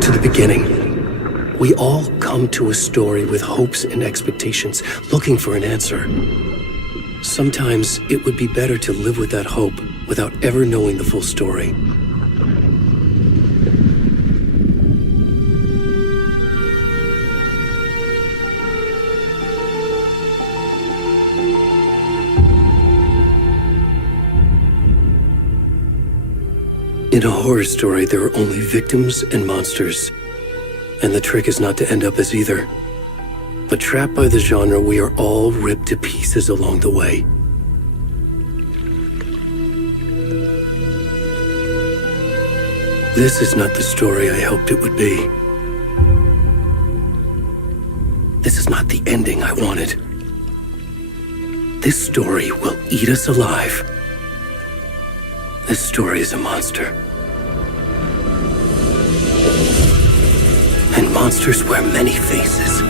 To the beginning. We all come to a story with hopes and expectations, looking for an answer. Sometimes it would be better to live with that hope without ever knowing the full story. In a horror story, there are only victims and monsters. And the trick is not to end up as either. But trapped by the genre, we are all ripped to pieces along the way. This is not the story I hoped it would be. This is not the ending I wanted. This story will eat us alive. This story is a monster. And monsters wear many faces.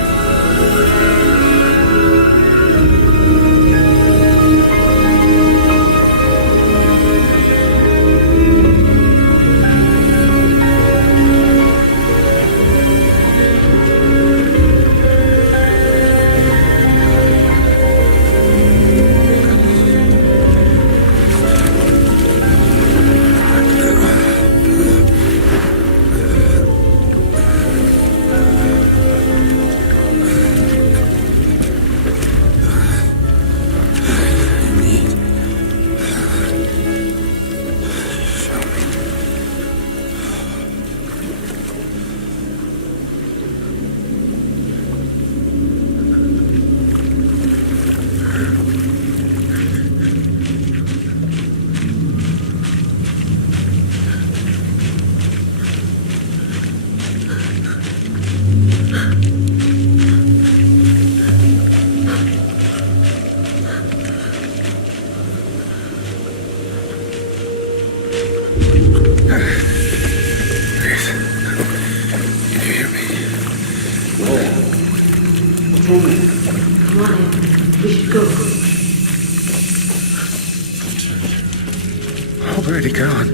Where'd he gone?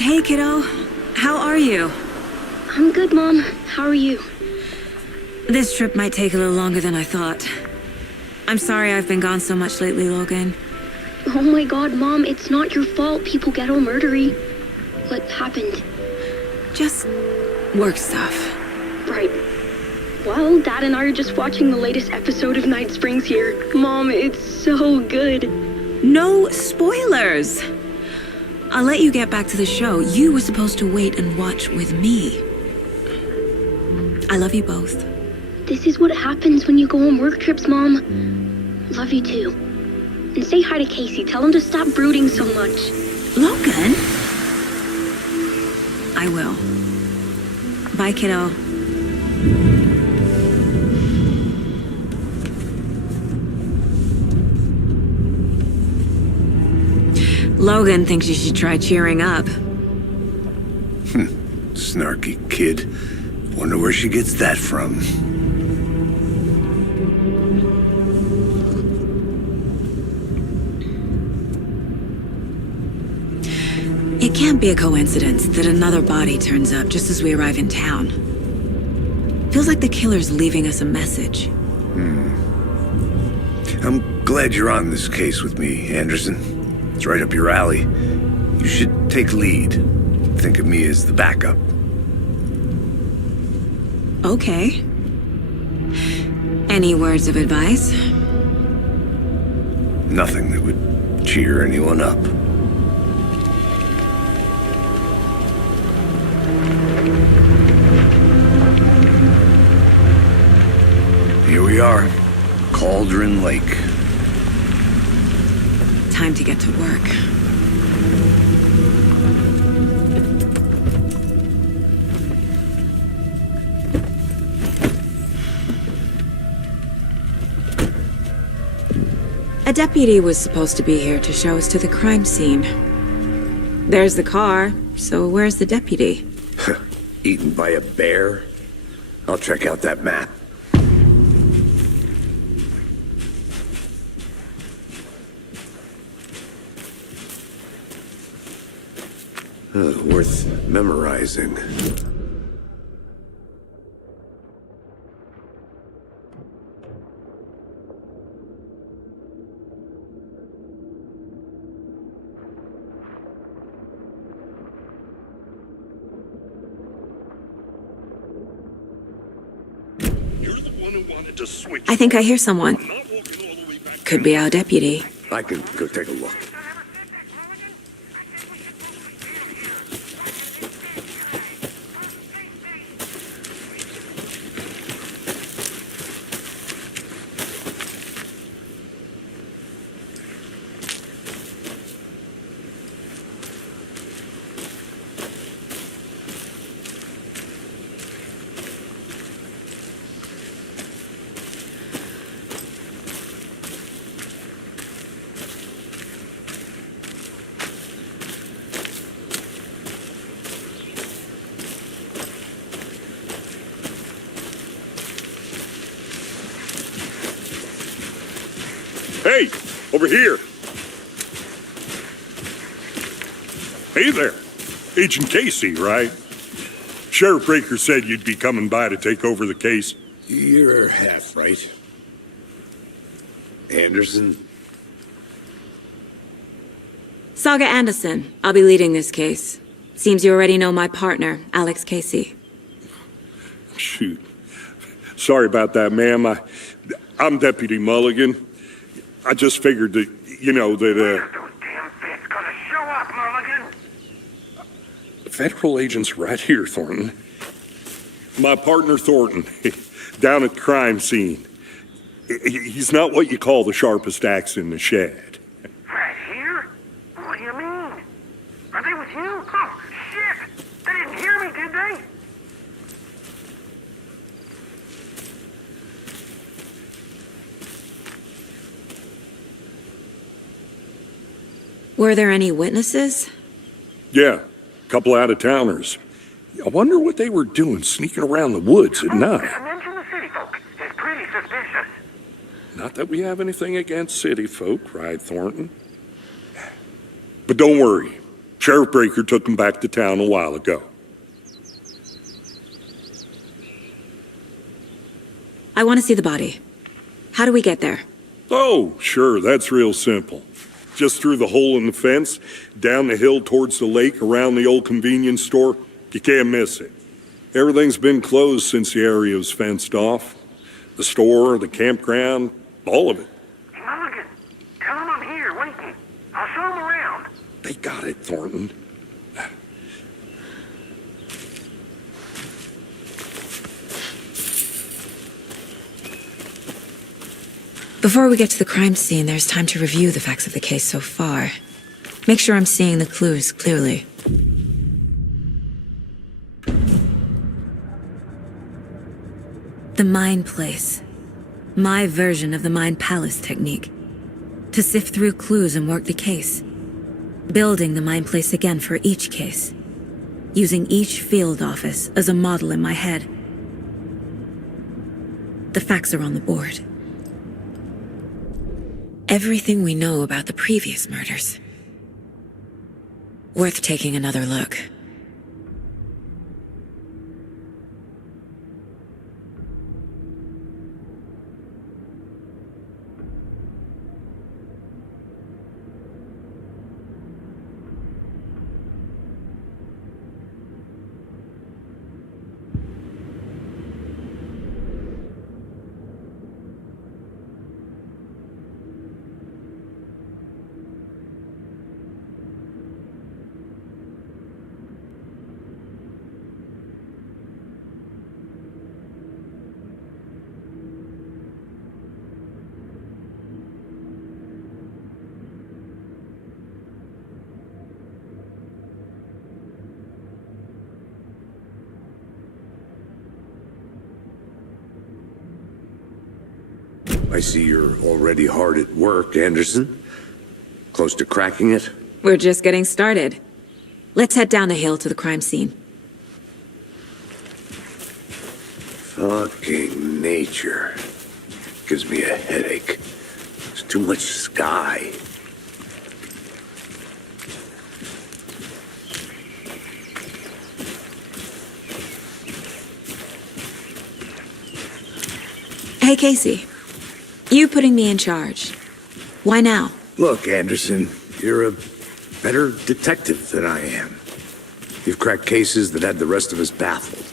Hey, kiddo. How are you? I'm good, Mom. How are you? This trip might take a little longer than I thought. I'm sorry I've been gone so much lately, Logan. Oh my god, Mom, it's not your fault people get all murdery. What happened? Just work stuff. Right. Well, Dad and I are just watching the latest episode of Night Springs here. Mom, it's so good. No spoilers! I'll let you get back to the show. You were supposed to wait and watch with me. I love you both. This is what happens when you go on work trips, Mom. Love you too. And say hi to Casey. Tell him to stop brooding so much. Logan? I will. Bye, kiddo. Logan thinks you should try cheering up. Snarky kid. Wonder where she gets that from. It can't be a coincidence that another body turns up just as we arrive in town. Feels like the killer's leaving us a message. I'm glad you're on this case with me, Anderson. It's right up your alley. You should take lead. Think of me as the backup. Okay. Any words of advice? Nothing that would cheer anyone up. Here we are, Cauldron Lake. Time to get to work. A deputy was supposed to be here to show us to the crime scene. There's the car, so where's the deputy? Eaten by a bear? I'll check out that map. Worth memorizing. I think I hear someone. Could be our deputy. I can go take a look. Hey, over here. Hey there. Agent Casey, right? Sheriff Breaker said you'd be coming by to take over the case. You're half right. Anderson? Saga Anderson. I'll be leading this case. Seems you already know my partner, Alex Casey. Shoot. Sorry about that, ma'am. I'm Deputy Mulligan. I just figured that, Where's those damn fists gonna show up, Mulligan? Federal agent's right here, Thornton. My partner, Thornton, down at the crime scene. He's not what you call the sharpest axe in the shed. Right here? What do you mean? Are they with you? Oh, shit! They didn't hear me, did they? Were there any witnesses? Yeah, a couple out-of-towners. I wonder what they were doing sneaking around the woods at night. Mention the city folk. It's pretty suspicious. Not that we have anything against city folk, right, Thornton? But don't worry. Sheriff Breaker took him back to town a while ago. I want to see the body. How do we get there? Oh, sure, that's real simple. Just through the hole in the fence, down the hill towards the lake, around the old convenience store. You can't miss it. Everything's been closed since the area was fenced off. The store, the campground, all of it. Mulligan, tell him I'm here, waiting. I'll show him around. They got it, Thornton. Before we get to the crime scene, there's time to review the facts of the case so far. Make sure I'm seeing the clues clearly. The Mind Place. My version of the Mind Palace technique. To sift through clues and work the case. Building the Mind Place again for each case. Using each field office as a model in my head. The facts are on the board. Everything we know about the previous murders. Worth taking another look. I see you're already hard at work, Anderson. Close to cracking it? We're just getting started. Let's head down the hill to the crime scene. Fucking nature. Gives me a headache. There's too much sky. Hey, Casey. You putting me in charge. Why now? Look, Anderson, you're a better detective than I am. You've cracked cases that had the rest of us baffled.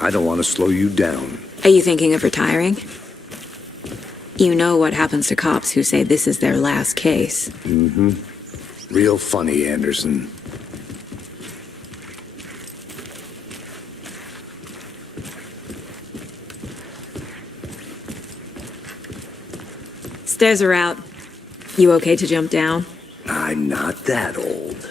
I don't want to slow you down. Are you thinking of retiring? You know what happens to cops who say this is their last case. Mm-hmm. Real funny, Anderson. Stairs are out. You okay to jump down? I'm not that old.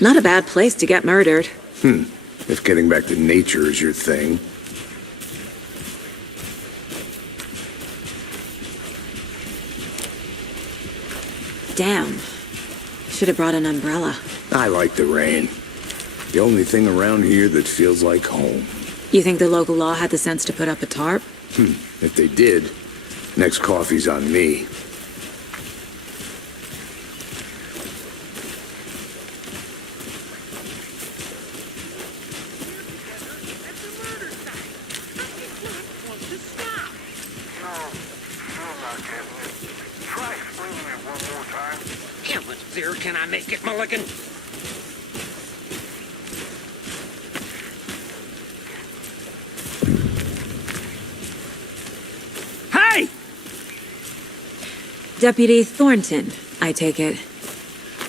Not a bad place to get murdered. If getting back to nature is your thing. Damn. Should have brought an umbrella. I like the rain. The only thing around here that feels like home. You think the local law had the sense to put up a tarp? If they did, next coffee's on me. Can I make it, Mulligan? Deputy Thornton, I take it.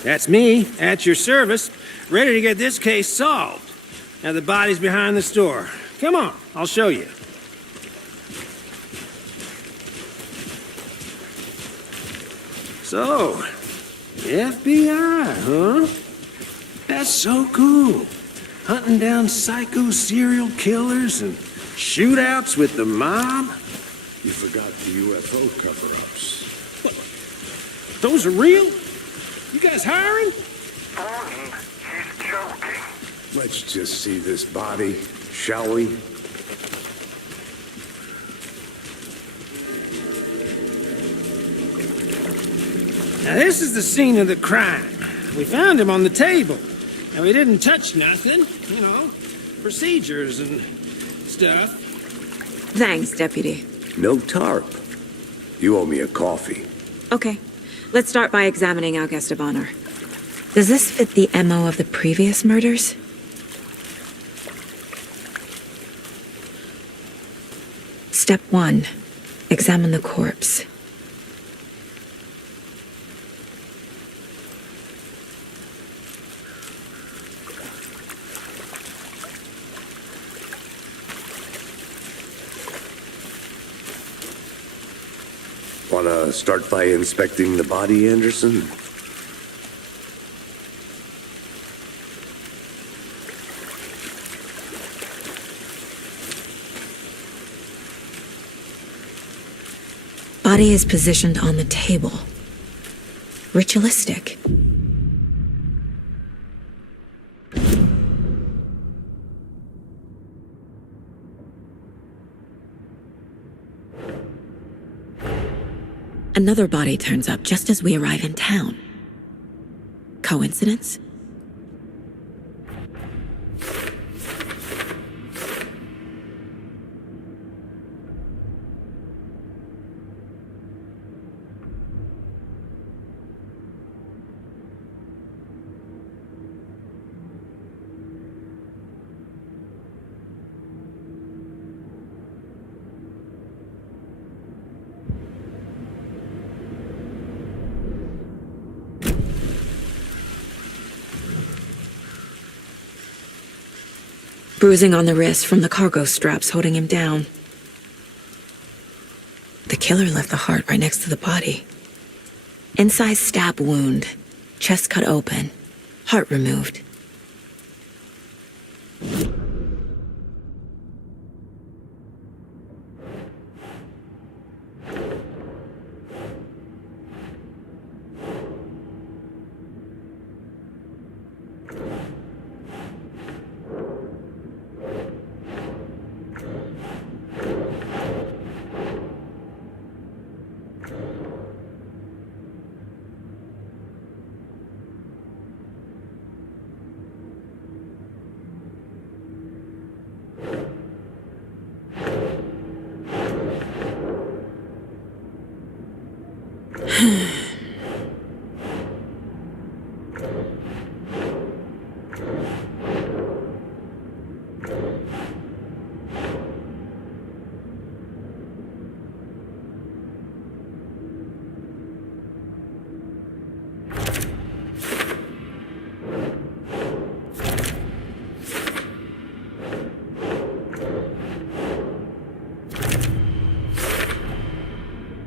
That's me, at your service, ready to get this case solved. Now the body's behind the store. Come on, I'll show you. So, FBI, huh? That's so cool. Hunting down psycho serial killers and shootouts with the mob. You forgot the UFO cover-ups. Those are real? You guys hiring? Thornton, he's joking. Let's just see this body, shall we? Now this is the scene of the crime. We found him on the table. And we didn't touch nothing, you know, procedures and stuff. Thanks, Deputy. No tarp. You owe me a coffee. Okay, let's start by examining our guest of honor. Does this fit the MO of the previous murders? Step 1. Examine the corpse. Wanna start by inspecting the body, Anderson? Body is positioned on the table. Ritualistic. Another body turns up just as we arrive in town. Coincidence? Bruising on the wrist from the cargo straps holding him down. The killer left the heart right next to the body. Inside stab wound, chest cut open, heart removed.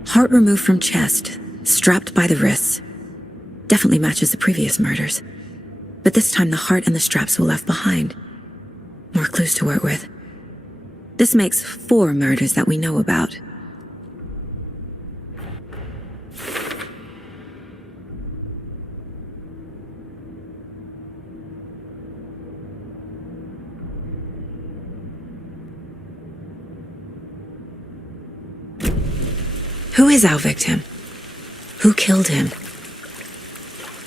Heart removed from chest, strapped by the wrists. Definitely matches the previous murders. But this time the heart and the straps were left behind. More clues to work with. This makes 4 murders that we know about. Who is our victim? Who killed him?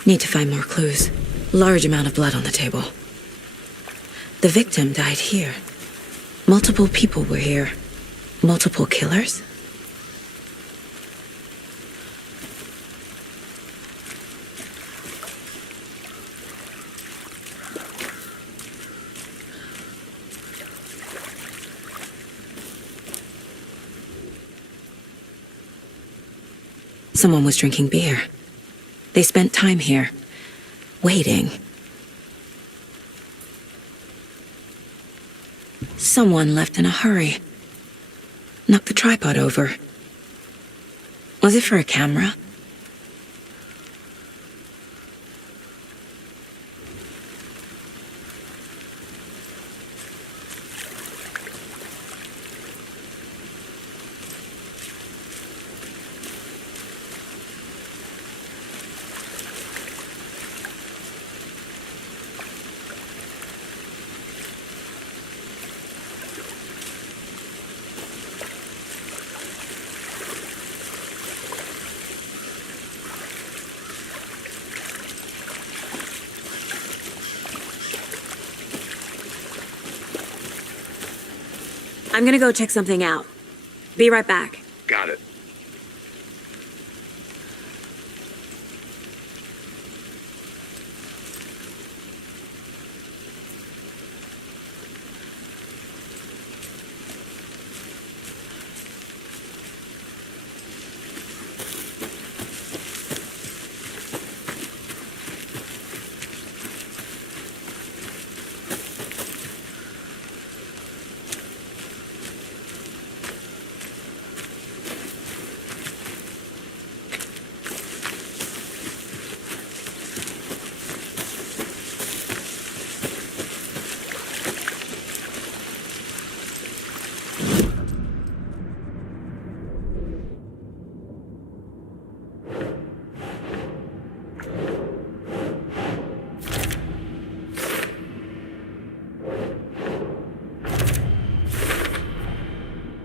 Need to find more clues. Large amount of blood on the table. The victim died here. Multiple people were here. Multiple killers? Someone was drinking beer. They spent time here, waiting. Someone left in a hurry. Knocked the tripod over. Was it for a camera? I'm gonna go check something out. Be right back. Got it.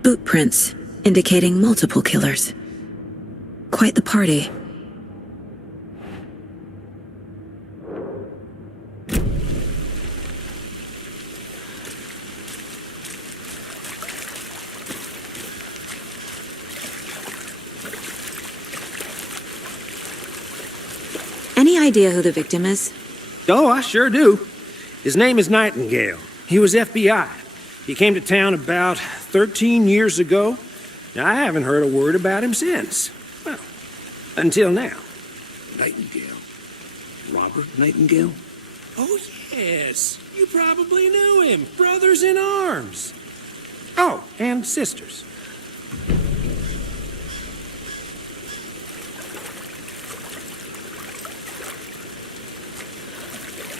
Boot prints, indicating multiple killers. Quite the party. Any idea who the victim is? Oh, I sure do. His name is Nightingale. He was FBI. He came to town about 13 years ago. Now, I haven't heard a word about him since. Well, until now. Nightingale. Robert Nightingale? Oh, yes. You probably knew him. Brothers in arms. Oh, and sisters.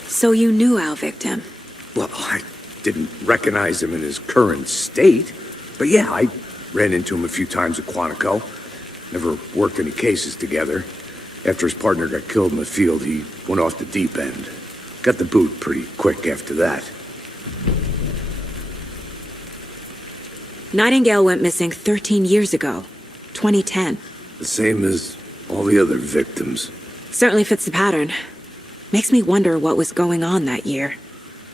So you knew our victim. Well, I didn't recognize him in his current state. But yeah, I ran into him a few times at Quantico. Never worked any cases together. After his partner got killed in the field, he went off the deep end. Got the boot pretty quick after that. Nightingale went missing 13 years ago, 2010. The same as all the other victims. Certainly fits the pattern. Makes me wonder what was going on that year.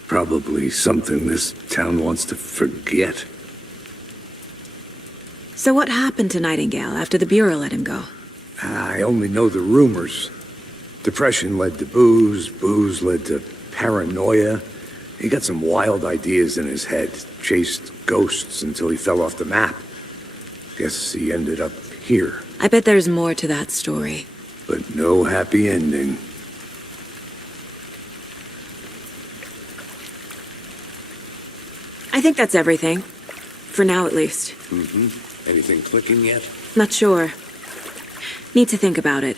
Probably something this town wants to forget. So what happened to Nightingale after the Bureau let him go? I only know the rumors. Depression led to booze, booze led to paranoia. He got some wild ideas in his head, chased ghosts until he fell off the map. Guess he ended up here. I bet there's more to that story. But no happy ending. I think that's everything. For now, at least. Mm-hmm. Anything clicking yet? Not sure. Need to think about it.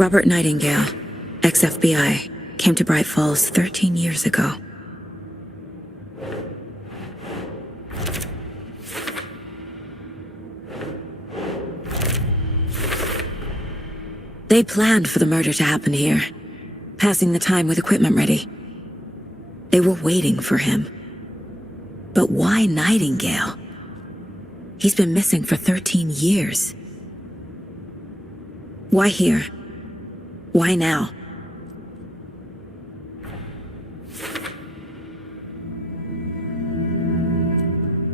Robert Nightingale, ex-FBI, came to Bright Falls 13 years ago. They planned for the murder to happen here, passing the time with equipment ready. They were waiting for him. But why Nightingale? He's been missing for 13 years. Why here? Why now?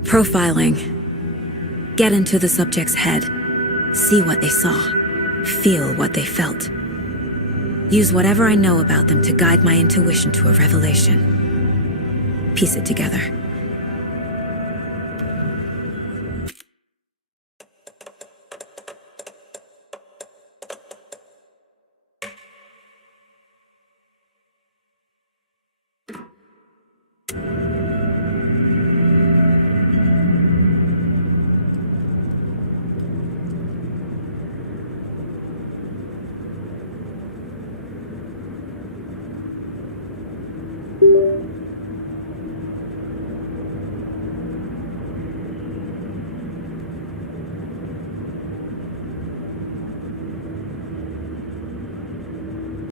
Profiling. Get into the subject's head. See what they saw. Feel what they felt. Use whatever I know about them to guide my intuition to a revelation. Piece it together.